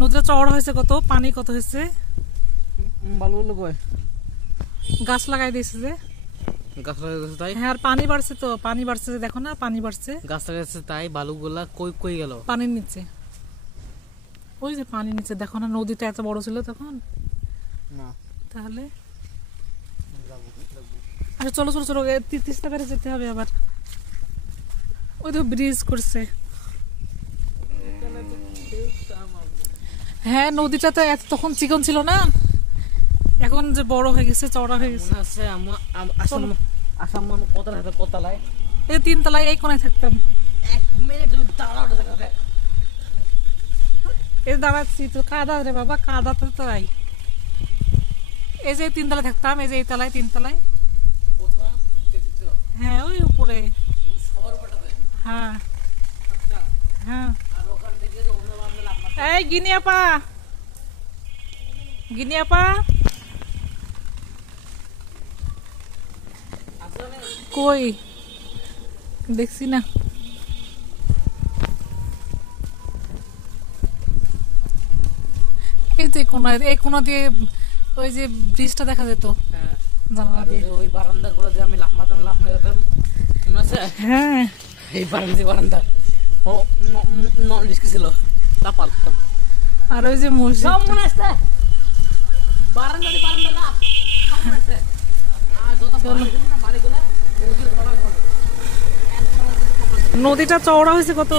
নদীটা চওড়া হয়েছে কত, পানি কত হয়েছে, বালুগুলো কয় গাছ লাগাই দিয়েছে যে, গাছ লাগাইছে তাই। হ্যাঁ আর পানি বাড়ছে, তো পানি বাড়ছে যে, দেখো না পানি বাড়ছে, গাছ লাগাইছে তাই বালুগুলা কই কই গেল পানির নিচে, ওই যে পানির নিচে দেখো না, নদীটা এত বড় ছিল তখন। না তাহলে আচ্ছা চলো চলো চলো, তিস্তা পারে যেতে হবে আবার, ওই তো ব্রিজ করছে। হ্যাঁ নদীটা তো এত তখন চিকন ছিল না, এখন যে বড় হয়ে গেছে, চওড়া হয়ে গেছে। মনে আছে আসাম কতলা কতলায়, এই 3 তলায় এই কোনায় থাকতাম, 1 মিনিট তুমি দাঁড়াও জায়গাতে, এই দাঁড়াচ্ছি তো, কাদা রে বাবা, কাদা তো তাই। এই যে 3 তলায় থাকতাম, এই যে এই তলায় 3 তলায়, হ্যাঁ ওই উপরে, হ্যাঁ হ্যাঁ। এই গিনিয়াপা, গিনিয়াপা কই দেখছি না। এই তো এই কোনা দিয়ে ওই যে ব্রিজটা দেখা যেত জানালা দিয়ে, ওই বারান্দা গুলো দিয়ে আমি লাফ মারতাম মনে আছে? হ্যাঁ এই বারান্দা ও নন রিস্ক ছিল, লাফাতাম। আর ওই যে মসজিদ, সব মনে আছে, বারান্দা লাফ মনে আছে। নদীটা চওড়া হয়েছে কত।